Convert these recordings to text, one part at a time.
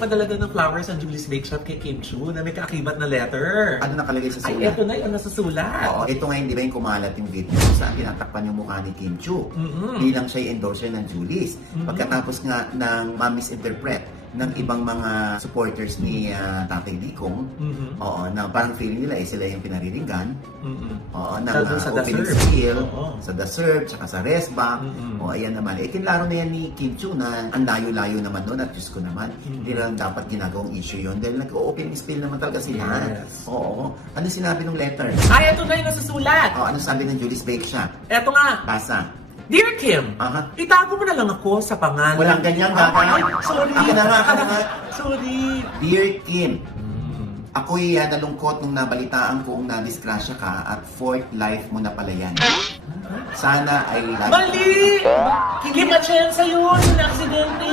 nagpadala doon ng flowers ang Julie's Bake Shop kay Kim Chu na may kaakibat na letter. Ano nakalagay sa Ay, sulat? eto na yung nasusulat. Oo, ito ngayon, di ba yung kumalat yung video kung saan tinatakpan yung mukha ni Kim Chu. Bilang siya yung endorser ng Julie's. Pagkatapos nga ng ma-misinterpret ng ibang mga supporters ni Tatay Dicong, oo, na parang feeling nila sila yung pinariringgan, oo, ng Sa opening The Serve. spiel, Oo. sa The Serve, tsaka sa Resback, o ayan naman. Kinlaro na yan ni Kim Chu na ang layo-layo naman doon at Diyos ko naman, hindi lang dapat ginagawang issue yun dahil nag-opening spiel naman talaga sila. Yes. Oo. Ano sinabi ng letter? Ay, eto na yung nasusulat. Ano sabi ng Julie's Bake Shop? Eto nga. Basa. Dear Kim, Aha. itago mo na lang ako sa pangalan. Walang ganyan, baka. Sorry. Ako na nga. Sorry. Dear Kim, ako'y nalungkot nung nabalitaan kong nadisgrasya ka at fourth life mo na pala yan. Sana ay Mali! Kim Atienza yun, yung aksidente.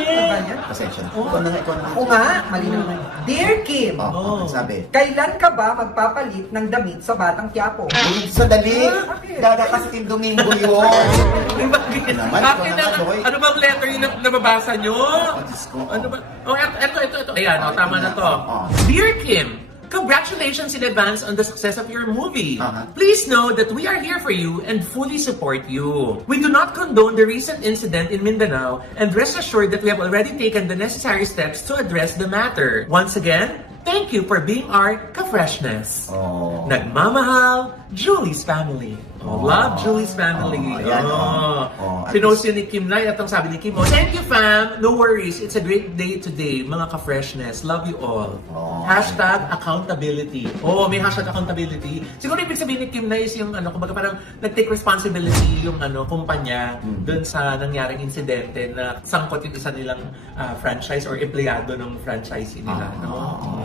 Pasensya na. Oh. Ikaw na nga, ikaw na nga. O nga, malinaw na. Dear Kim, Ano sabi? kailan ka ba magpapalit ng damit sa Batang Quiapo? Sandali! Bakit? Dadakas Team Domingo yun! Bakit? Naman, Bakit ikaw naman, Doy. ano bang letter yung nababasa nyo? Oh, Diyos ko. Ano ba? Oh, ito. Ayan, Oh, tama ito na na. to. Oh. Dear Kim, congratulations in advance on the success of your movie. Uh-huh. Please know that we are here for you and fully support you. We do not condone the recent incident in Mindanao and rest assured that we have already taken the necessary steps to address the matter. Once again, thank you for being our ka-freshness. Oh. Nagmamahal, Julie's family. Oh, love Julie's family. Oh, ayan, at Pinost yun ni Kim Lai at ang sabi ni Kim, thank you fam, no worries, it's a great day today, mga ka-freshness, love you all. Hashtag accountability. Oh, may hashtag accountability. Siguro ibig sabihin ni Kim Lai is yung kumbaga parang nag-take responsibility yung kumpanya dun sa nangyaring insidente na sangkot yung isa nilang franchise or empleyado ng franchisee nila. No?